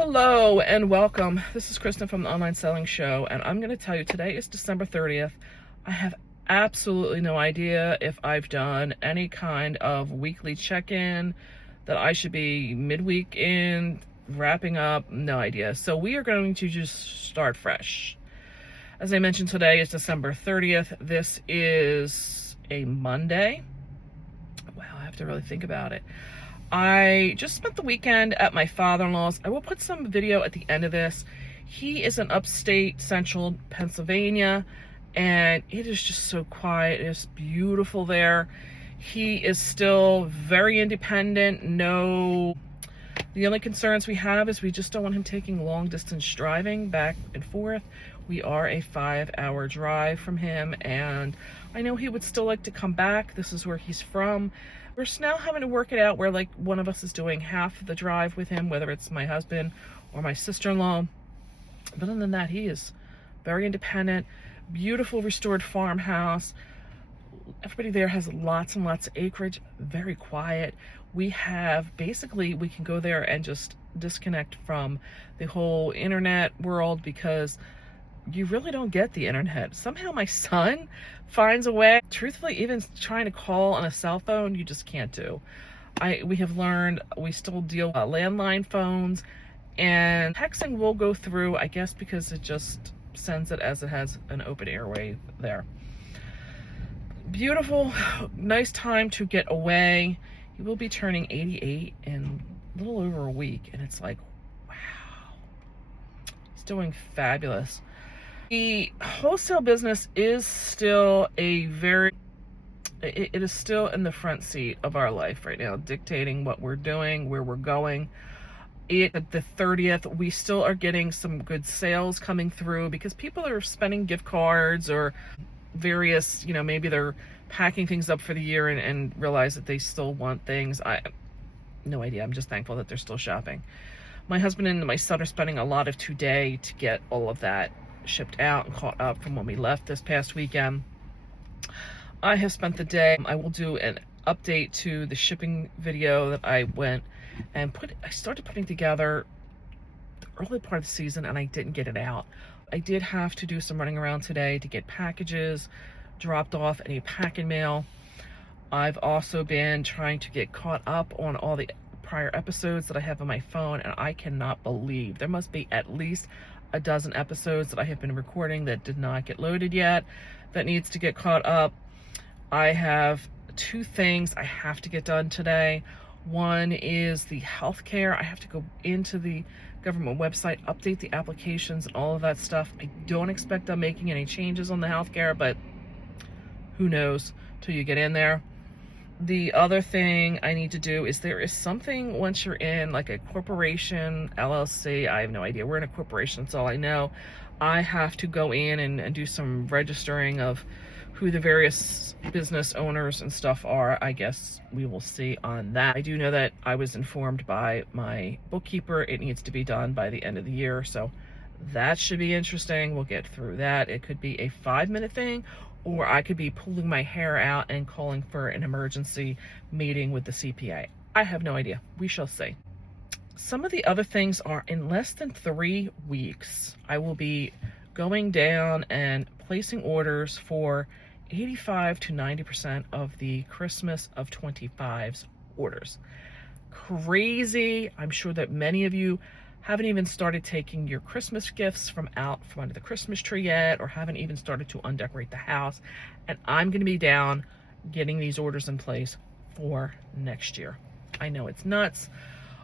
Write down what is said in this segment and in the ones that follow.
Hello and welcome. This is Kristen from the Online Selling Show, and I'm going to tell you today is December 30th. I have absolutely no idea if I've done any kind of weekly check-in that I should be midweek in, wrapping up, no idea. So we are going to just start fresh. As I mentioned, today is December 30th. This is a Monday. Wow, I have to really think about it. I just spent the weekend at my father-in-law's. I will put some video at the end of this. He is in upstate central Pennsylvania, and it is just so quiet. It is beautiful there. He is still very independent. The only concerns we have is we just don't want him taking long distance driving back and forth. We are a 5-hour drive from him, and I know he would still like to come back. This is where he's from. We're now having to work it out where like one of us is doing half of the drive with him, whether it's my husband or my sister-in-law. But other than that, he is very independent. Beautiful restored farmhouse. Everybody there has lots and lots of acreage, very quiet. We can go there and just disconnect from the whole internet world because you really don't get the internet. Somehow my son finds a way. Truthfully, even trying to call on a cell phone, you just can't do. We have learned we still deal with landline phones, and texting will go through, I guess, because it just sends it as it has an open airway there. Beautiful, nice time to get away. He will be turning 88 in a little over a week, and it's like, wow, he's doing fabulous. The wholesale business is still it is still in the front seat of our life right now, dictating what we're doing, where we're going. At the 30th, we still are getting some good sales coming through because people are spending gift cards or various, maybe they're packing things up for the year and realize that they still want things. No idea. I'm just thankful that they're still shopping. My husband and my son are spending a lot of today to get all of that shipped out and caught up from when we left this past weekend. I have spent the day. I will do an update to the shipping video that I went and I started putting together the early part of the season, and I didn't get it out. I did have to do some running around today to get packages dropped off in a pack and mail. I've also been trying to get caught up on all the prior episodes that I have on my phone, and I cannot believe there must be at least a dozen episodes that I have been recording that did not get loaded yet, that needs to get caught up. I have 2 things I have to get done today. One is the healthcare. I have to go into the government website, update the applications and all of that stuff. I don't expect I'm making any changes on the healthcare, but who knows till you get in there. The other thing I need to do is there is something once you're in like a corporation, LLC, I have no idea. We're in a corporation, that's all I know. I have to go in and do some registering of who the various business owners and stuff are. I guess we will see on that. I do know that I was informed by my bookkeeper it needs to be done by the end of the year, so that should be interesting. We'll get through that. It could be a 5-minute thing, or I could be pulling my hair out and calling for an emergency meeting with the CPA. I have no idea. We shall see. Some of the other things are in less than 3 weeks, I will be going down and placing orders for 85 to 90% of the Christmas of 25's orders. Crazy. I'm sure that many of you haven't even started taking your Christmas gifts from under the Christmas tree yet, or haven't even started to undecorate the house. And I'm going to be down getting these orders in place for next year. I know it's nuts,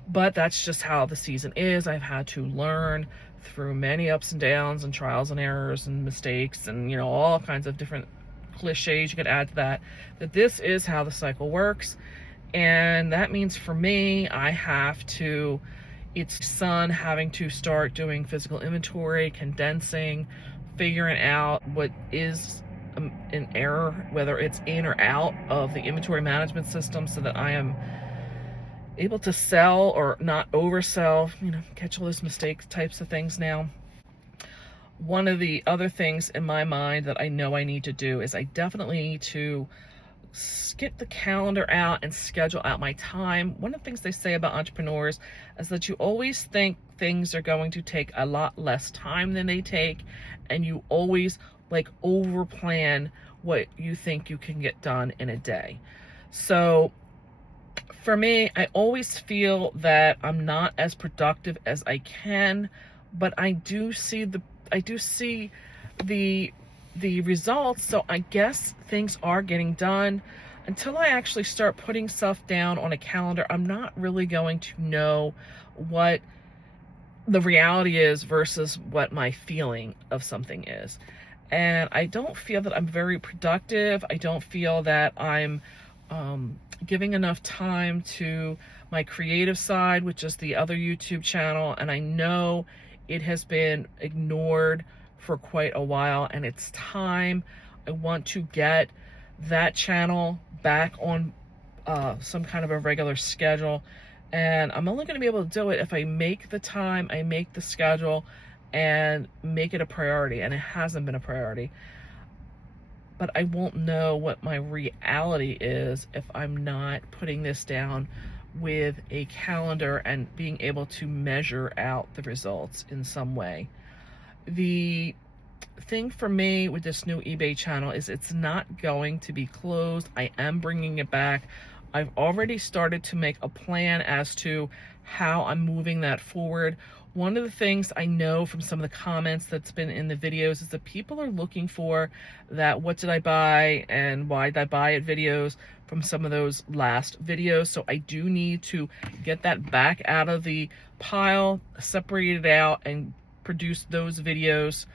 but that's just how the season is. I've had to learn through many ups and downs and trials and errors and mistakes and, all kinds of different cliches you could add to that this is how the cycle works. And that means for me, it's son having to start doing physical inventory, condensing, figuring out what is an error, whether it's in or out of the inventory management system, so that I am able to sell or not oversell, catch all those mistakes types of things now. One of the other things in my mind that I know I need to do is I definitely need to get the calendar out and schedule out my time. One of the things they say about entrepreneurs is that you always think things are going to take a lot less time than they take, and you always like over plan what you think you can get done in a day. So for me, I always feel that I'm not as productive as I can, but I do see the results. So I guess things are getting done. Until I actually start putting stuff down on a calendar, I'm not really going to know what the reality is versus what my feeling of something is. And I don't feel that I'm very productive. I don't feel that I'm giving enough time to my creative side, which is the other YouTube channel. And I know it has been ignored for quite a while, and it's time. I want to get that channel back on some kind of a regular schedule. And I'm only going to be able to do it if I make the time, I make the schedule, and make it a priority. And it hasn't been a priority. But I won't know what my reality is if I'm not putting this down with a calendar and being able to measure out the results in some way. The thing for me with this new eBay channel is it's not going to be closed. I am bringing it back. I've already started to make a plan as to how I'm moving that forward. One of the things I know from some of the comments that's been in the videos is that people are looking for that what did I buy and why did I buy it videos from some of those last videos. So I do need to get that back out of the pile, separate it out, and produce those videos.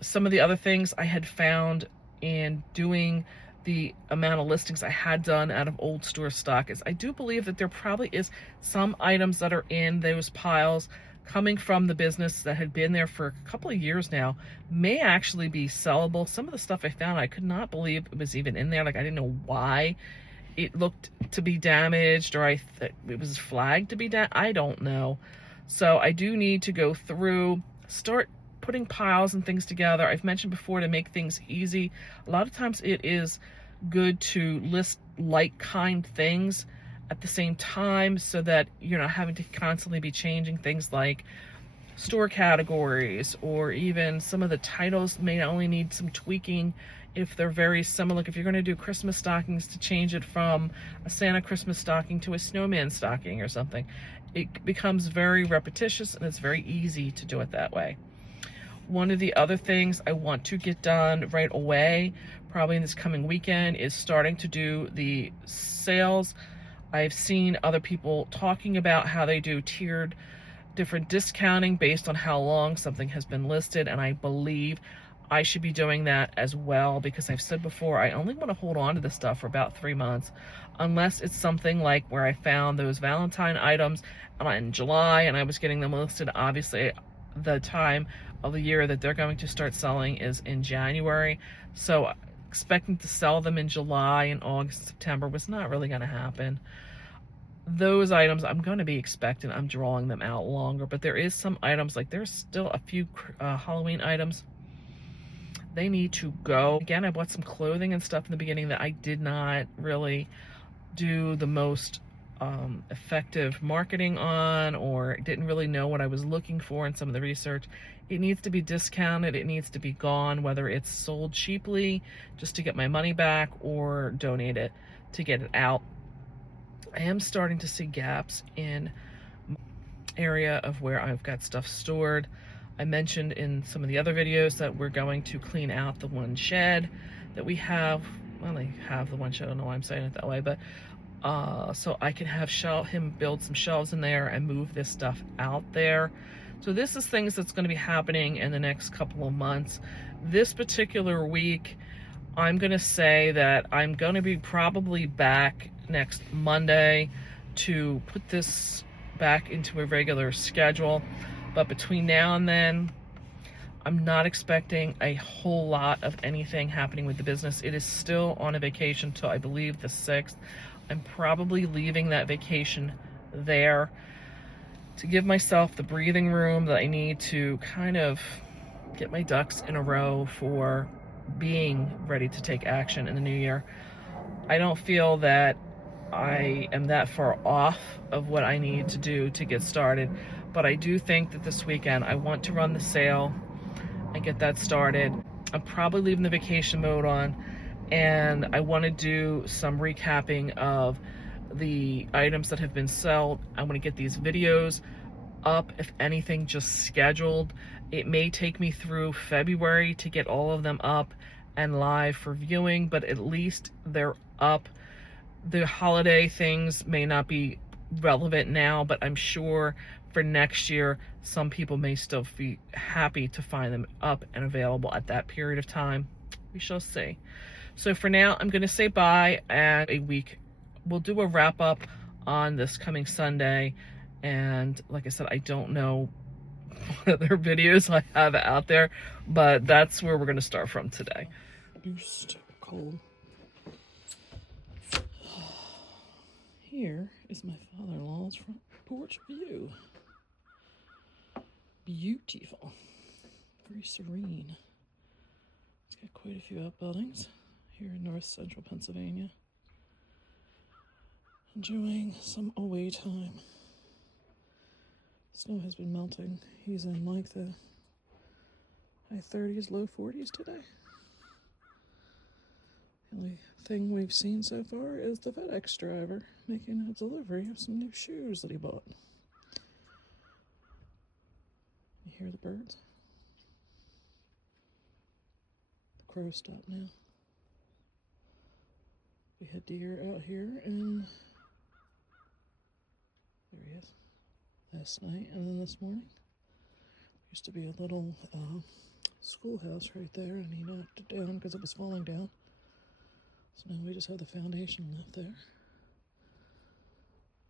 Some of the other things I had found in doing the amount of listings I had done out of old store stock is I do believe that there probably is some items that are in those piles coming from the business that had been there for a couple of years now, may actually be sellable. Some of the stuff I found, I could not believe it was even in there. Like, I didn't know why it looked to be damaged, or it was flagged to be damaged. I don't know. So I do need to go through, start putting piles and things together. I've mentioned before, to make things easy, a lot of times it is good to list like kind things at the same time so that you're not having to constantly be changing things like store categories, or even some of the titles may only need some tweaking if they're very similar. Like if you're going to do Christmas stockings, to change it from a Santa Christmas stocking to a snowman stocking or something, it becomes very repetitious, and it's very easy to do it that way. One of the other things I want to get done right away, probably in this coming weekend, is starting to do the sales. I've seen other people talking about how they do tiered different discounting based on how long something has been listed, and I believe I should be doing that as well, because I've said before, I only want to hold on to this stuff for about 3 months, unless it's something like where I found those Valentine items in July and I was getting them listed. Obviously, the time of the year that they're going to start selling is in January, so expecting to sell them in July and August, September was not really going to happen. Those items I'm going to be expecting, I'm drawing them out longer, but there is some items, like there's still a few Halloween items, they need to go. Again, I bought some clothing and stuff in the beginning that I did not really do the most effective marketing on, or didn't really know what I was looking for in some of the research. It needs to be discounted, it needs to be gone, whether it's sold cheaply just to get my money back, or donate it to get it out. I am starting to see gaps in my area of where I've got stuff stored. I mentioned in some of the other videos that we're going to clean out the one shed that we have. Well, I have the one shed, I don't know why I'm saying it that way, but so I can have him build some shelves in there and move this stuff out there. So this is things that's going to be happening in the next couple of months. This particular week, I'm going to say that I'm going to be probably back next Monday to put this back into a regular schedule. But between now and then, I'm not expecting a whole lot of anything happening with the business. It is still on a vacation till I believe the 6th. I'm probably leaving that vacation there to give myself the breathing room that I need to kind of get my ducks in a row for being ready to take action in the new year. I don't feel that I am that far off of what I need to do to get started, But I do think that this weekend I want to run the sale and get that started. I'm probably leaving the vacation mode on, and I want to do some recapping of the items that have been sold. I want to get these videos up, if anything, just scheduled. It may take me through February to get all of them up and live for viewing, but at least they're up. The holiday things may not be relevant now, but I'm sure for next year, some people may still be happy to find them up and available at that period of time. We shall see. So for now, I'm going to say bye, and a week we'll do a wrap up on this coming Sunday. And like I said, I don't know what other videos I have out there, but that's where we're going to start from today. Boost cold. Here is my father-in-law's front porch view. Beautiful. Very serene. It's got quite a few outbuildings here in north central Pennsylvania. Enjoying some away time. Snow has been melting. He's in like the high 30s, low 40s today. The only thing we've seen so far is the FedEx driver making a delivery of some new shoes that he bought. You hear the birds? The crows stopped now. We had deer out here, and there he is, last night, and then this morning. Used to be a little schoolhouse right there, and he knocked it down because it was falling down. So now we just have the foundation left there.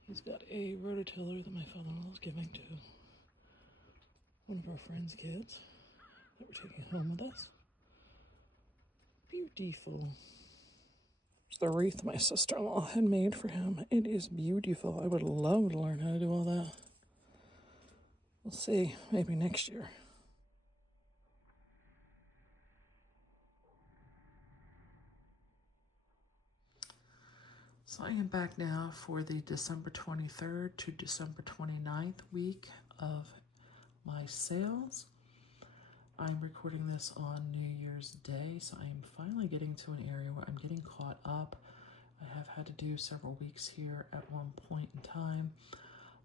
He's got a rototiller that my father-in-law is giving to one of our friends' kids that we're taking home with us. Beautiful. It's the wreath my sister-in-law had made for him. It is beautiful. I would love to learn how to do all that. We'll see, maybe next year. So I am back now for the December 23rd to December 29th week of my sales. I'm recording this on New Year's Day, so I am finally getting to an area where I'm getting caught up. I have had to do several weeks here at one point in time.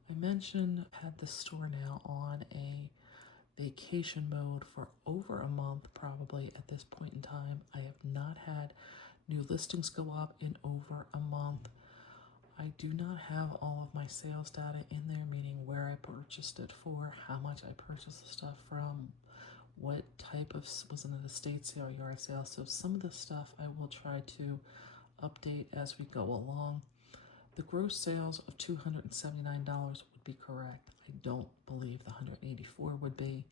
I mentioned I had the store now on a vacation mode for over a month, probably at this point in time. I have not had new listings go up in over a month. I do not have all of my sales data in there, meaning where I purchased it for, how much I purchased the stuff from, what type of, was it an estate sale, yard sale. So some of the stuff I will try to update as we go along. The gross sales of $279 would be correct. I don't believe the $184 would be.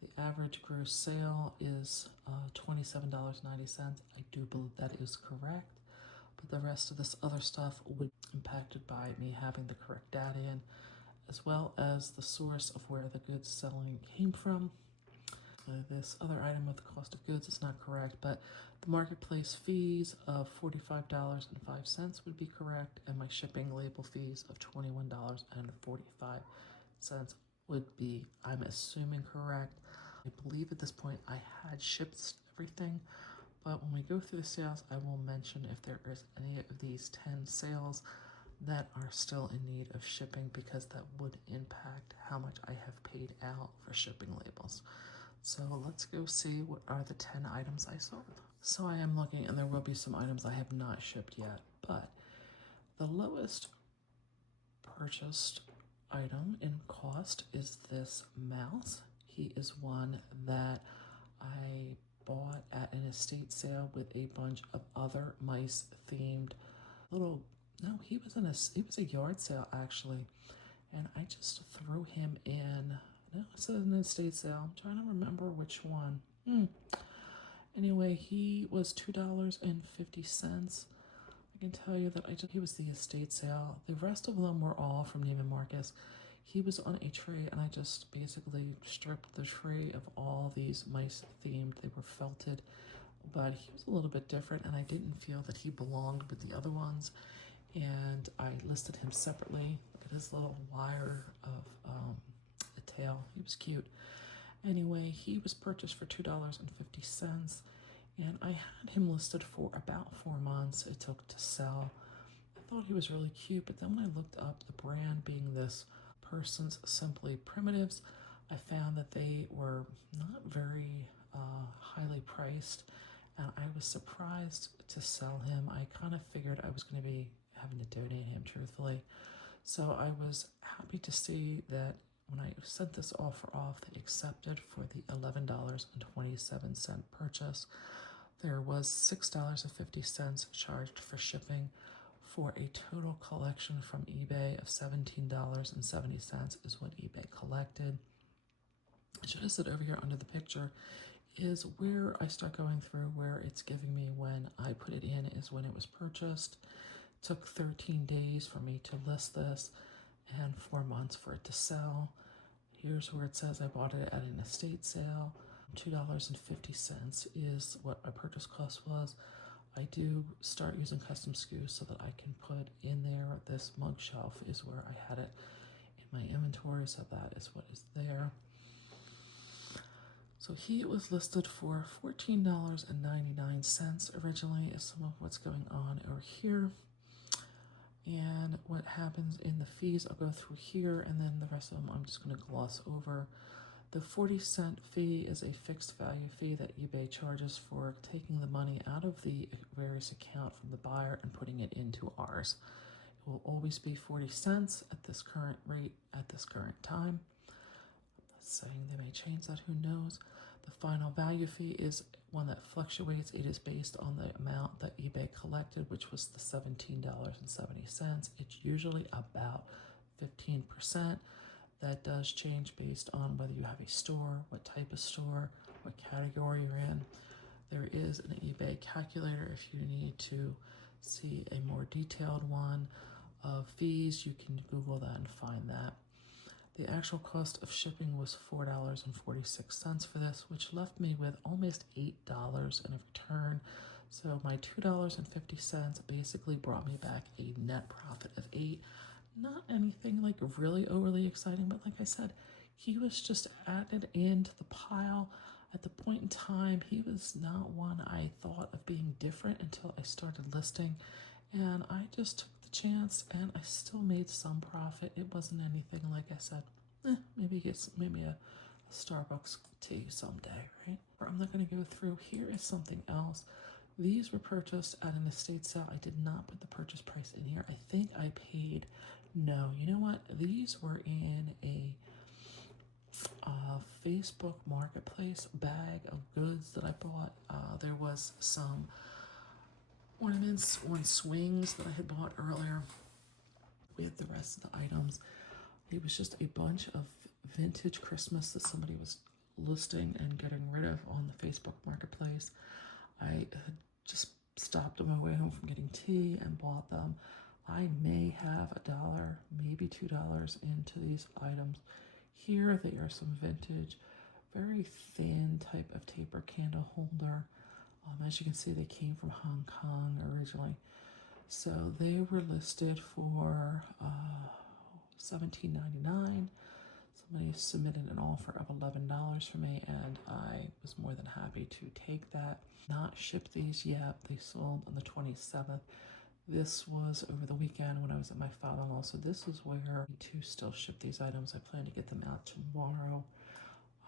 The average gross sale is $27.90. I do believe that is correct, but the rest of this other stuff would be impacted by me having the correct data in, as well as the source of where the goods selling came from. This other item with the cost of goods is not correct, but the marketplace fees of $45.05 would be correct, and my shipping label fees of $21.45 would be, I'm assuming, correct. I believe at this point I had shipped everything, but when we go through the sales, I will mention if there is any of these 10 sales that are still in need of shipping, because that would impact how much I have paid out for shipping labels. So let's go see what are the 10 items I sold. So I am looking, and there will be some items I have not shipped yet, but the lowest purchased item in cost is this mouse. He is one that I bought at an estate sale with a bunch of other mice themed he was a yard sale actually, and I just threw him in. No, it's an estate sale. I'm trying to remember which one. Anyway, he was $2.50. I can tell you that he was the estate sale. The rest of them were all from Neiman Marcus. He was on a tray, and I just basically stripped the tray of all these mice themed. They were felted, but he was a little bit different, and I didn't feel that he belonged with the other ones. And I listed him separately. Look at his little wire of tail. He was cute. Anyway, he was purchased for $2.50, and I had him listed for about 4 months it took to sell. I thought he was really cute, but then when I looked up the brand, being this person's Simply Primitives, I found that they were not very highly priced, and I was surprised to sell him. I kind of figured I was going to be having to donate him, truthfully. So I was happy to see that when I sent this offer off, they accepted for the $11.27 purchase. There was $6.50 charged for shipping, for a total collection from eBay of $17.70 is what eBay collected. I should have said over here under the picture is where I start going through where it's giving me when I put it in is when it was purchased. It took 13 days for me to list this and 4 months for it to sell. Here's where it says I bought it at an estate sale. $2.50 is what my purchase cost was. I do start using custom SKUs so that I can put in there. This mug shelf is where I had it in my inventory, so that is what is there. So he was listed for $14.99 originally, is some of what's going on over here. And what happens in the fees, I'll go through here, and then the rest of them I'm just going to gloss over. The 40-cent fee is a fixed value fee that eBay charges for taking the money out of the various account from the buyer and putting it into ours. It will always be 40 cents at this current rate at this current time. I'm not saying they may change that, who knows. The final value fee is one that fluctuates. It is based on the amount that eBay collected, which was the $17.70. It's usually about 15%. That does change based on whether you have a store, what type of store, what category you're in. There is an eBay calculator if you need to see a more detailed one of fees. You can Google that and find that. The actual cost of shipping was $4.46 for this, which left me with almost $8 in a return. So my $2.50 basically brought me back a net profit of $8. Not anything like really overly exciting, but like I said, he was just added into the pile. At the point in time, he was not one I thought of being different until I started listing, and I just took the chance, and I still made some profit. It wasn't anything, like I said, maybe a Starbucks tea someday, right? Or I'm not going to go through. Here is something else. These were purchased at an estate sale. I did not put the purchase price in here. I think I paid, no, you know what? These were in a Facebook marketplace bag of goods that I bought. There was some ornaments on swings that I had bought earlier with the rest of the items. It was just a bunch of vintage Christmas that somebody was listing and getting rid of on the Facebook marketplace. I had just stopped on my way home from getting tea and bought them. I may have $1, maybe $2 into these items. Here they are some vintage, very thin type of taper candle holder. As you can see, they came from Hong Kong originally. So they were listed for $17.99. Somebody submitted an offer of $11 for me, and I was more than happy to take that. Not shipped these yet. They sold on the 27th. This was over the weekend when I was at my father-in-law, so this is where to still ship these items. I plan to get them out tomorrow.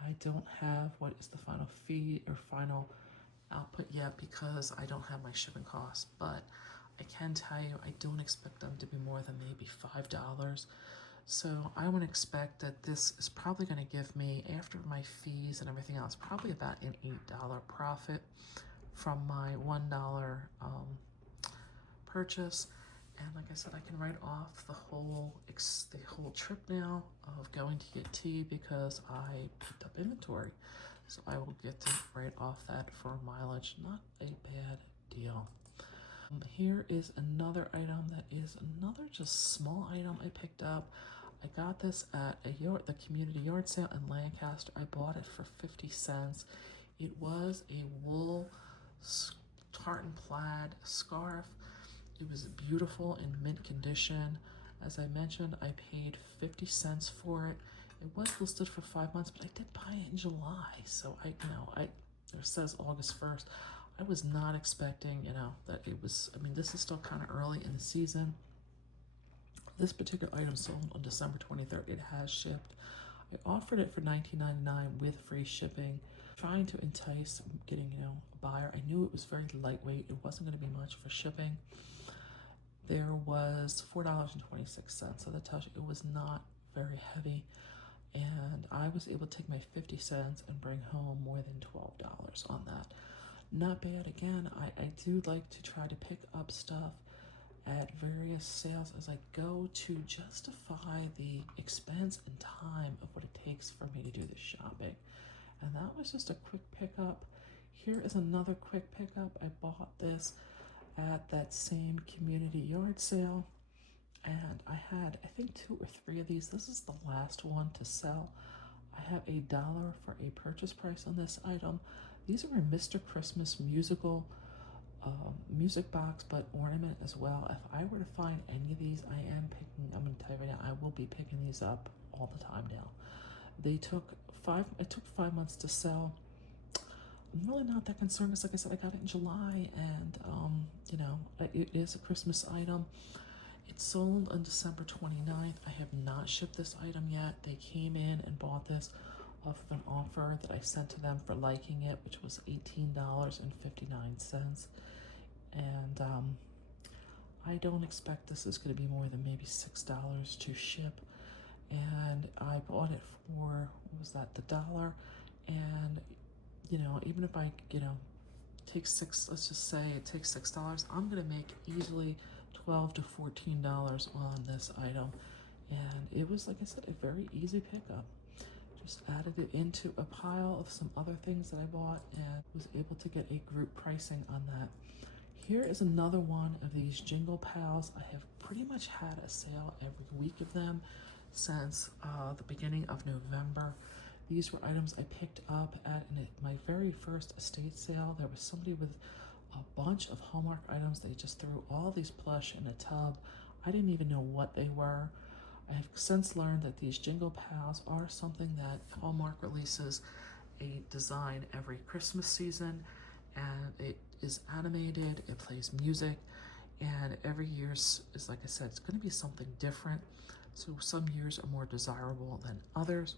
I don't have what is the final fee or final output yet because I don't have my shipping costs, but I can tell you I don't expect them to be more than maybe $5. So I would expect that this is probably going to give me, after my fees and everything else, probably about an $8 profit from my $1 purchase. And like I said, I can write off the whole trip now of going to get tea because I picked up inventory. So I will get to write off that for mileage. Not a bad deal. Here is another item that is another just small item I picked up. I got this at the community yard sale in Lancaster. I bought it for 50 cents. It was a wool tartan plaid scarf. It was beautiful in mint condition. As I mentioned, I paid 50 cents for it. It was listed for 5 months, but I did buy it in July. So it says August 1st. I was not expecting, that it was, this is still kind of early in the season. This particular item sold on December 23rd. It has shipped. I offered it for $19.99 with free shipping, trying to entice getting, a buyer. I knew it was very lightweight. It wasn't going to be much for shipping. There was $4.26, so that tells you it was not very heavy. And I was able to take my 50 cents and bring home more than $12 on that. Not bad. Again, I do like to try to pick up stuff at various sales as I go to justify the expense and time of what it takes for me to do the shopping. And that was just a quick pickup. Here is another quick pickup. I bought this at that same community yard sale, and I had, I think, 2 or 3 of these. This is the last one to sell. I have $1 for a purchase price on this item. These are a Mr. Christmas musical music box, but ornament as well. If I were to find any of these, I'm going to tell you right now, I will be picking these up all the time now. It took 5 months to sell. I'm really not that concerned because, like I said, I got it in July, and it is a Christmas item. It sold on December 29th. I have not shipped this item yet. They came in and bought this off of an offer that I sent to them for liking it, which was $18.59. And I don't expect this is going to be more than maybe $6 to ship. And I bought it for, what was that, the $1. And, even if I, take let's just say it takes $6, I'm going to make easily $12 to $14 on this item. And it was, like I said, a very easy pickup. Just added it into a pile of some other things that I bought and was able to get a group pricing on that. Here is another one of these Jingle Pals. I have pretty much had a sale every week of them since the beginning of November. These were items I picked up at my very first estate sale. There was somebody with a bunch of Hallmark items. They just threw all these plush in a tub. I didn't even know what they were. I have since learned that these Jingle Pals are something that Hallmark releases a design every Christmas season, and it is animated, it plays music, and every year is, like I said, it's going to be something different. So some years are more desirable than others.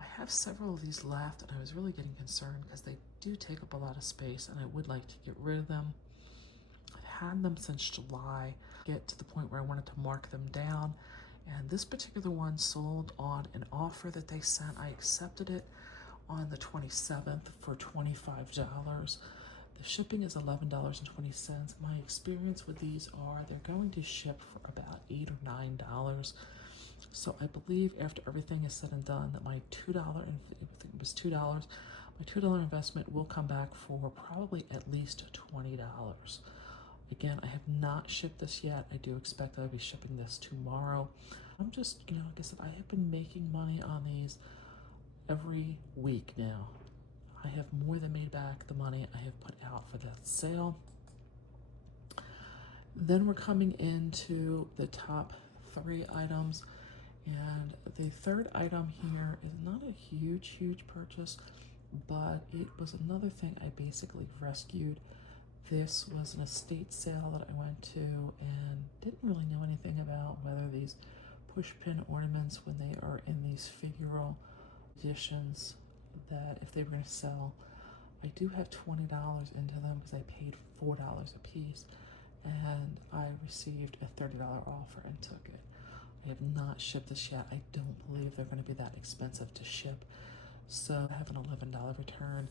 I have several of these left, and I was really getting concerned because they do take up a lot of space, and I would like to get rid of them. I've had them since July, get to the point where I wanted to mark them down. And this particular one sold on an offer that they sent. I accepted it on the 27th for $25. The shipping is $11.20. My experience with these are they're going to ship for about $8 or $9. So I believe after everything is said and done that my $2, I think it was $2, my $2 investment will come back for probably at least $20. Again, I have not shipped this yet. I do expect I'll be shipping this tomorrow. I'm just, like I said, I have been making money on these every week now. I have more than made back the money I have put out for that sale. Then we're coming into the top 3 items. And the third item here is not a huge purchase, but it was another thing I basically rescued. This was an estate sale that I went to and didn't really know anything about whether these push pin ornaments, when they are in these figural editions, that if they were going to sell. I do have $20 into them because I paid $4 a piece, and I received a $30 offer and took it. I have not shipped this yet. I don't believe they're going to be that expensive to ship. So I have an $11 return.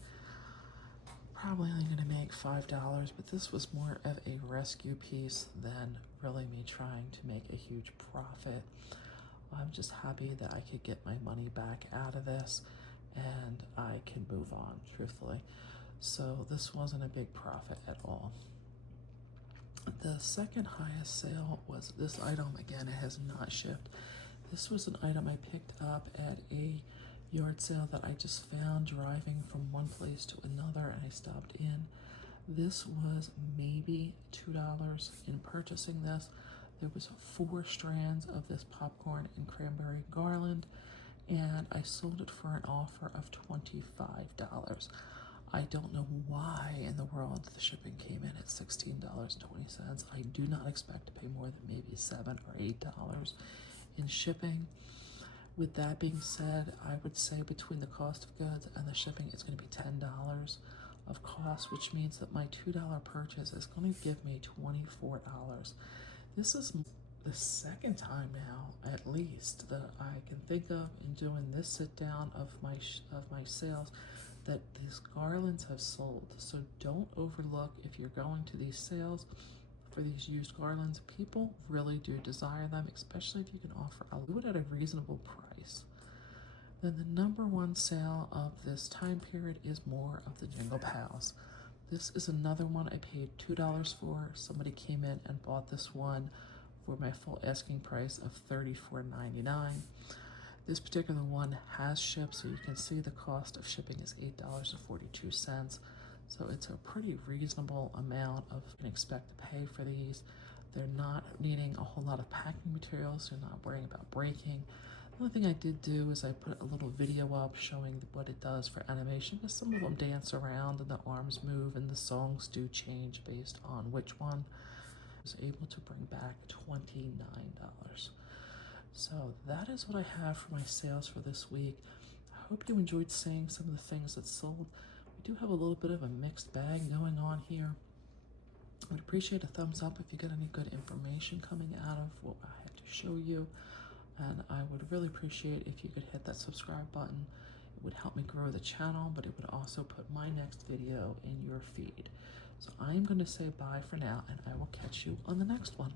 Probably only going to make $5, but this was more of a rescue piece than really me trying to make a huge profit. I'm just happy that I could get my money back out of this and I can move on, truthfully. So this wasn't a big profit at all. The second highest sale was this item. Again, it has not shipped. This was an item I picked up at a yard sale that I just found driving from one place to another, and I stopped in. This was maybe $2 in purchasing this. There was 4 strands of this popcorn and cranberry garland. and I sold it for an offer of $25. I don't know why in the world the shipping came in at $16.20. I do not expect to pay more than maybe $7 or $8 in shipping. With that being said, I would say between the cost of goods and the shipping, it's going to be $10 of cost, which means that my $2 purchase is going to give me $24. This is the second time now, at least, that I can think of in doing this sit down of my sales that these garlands have sold. So don't overlook if you're going to these sales for these used garlands. People really do desire them, especially if you can offer a do it at a reasonable price. Then the number one sale of this time period is more of the Jingle Pals. This is another one I paid $2 for. Somebody came in and bought this one for my full asking price of $34.99. This particular one has shipped, so you can see the cost of shipping is $8.42. So it's a pretty reasonable amount of you can expect to pay for these. They're not needing a whole lot of packing materials. You're not worrying about breaking. The only thing I did do is I put a little video up showing what it does for animation, because some of them dance around and the arms move and the songs do change based on which one. I was able to bring back $29. So that is what I have for my sales for this week. I hope you enjoyed seeing some of the things that sold. We do have a little bit of a mixed bag going on here. I would appreciate a thumbs up if you get any good information coming out of what I had to show you. And I would really appreciate if you could hit that subscribe button. It would help me grow the channel, but it would also put my next video in your feed. So I'm going to say bye for now, and I will catch you on the next one.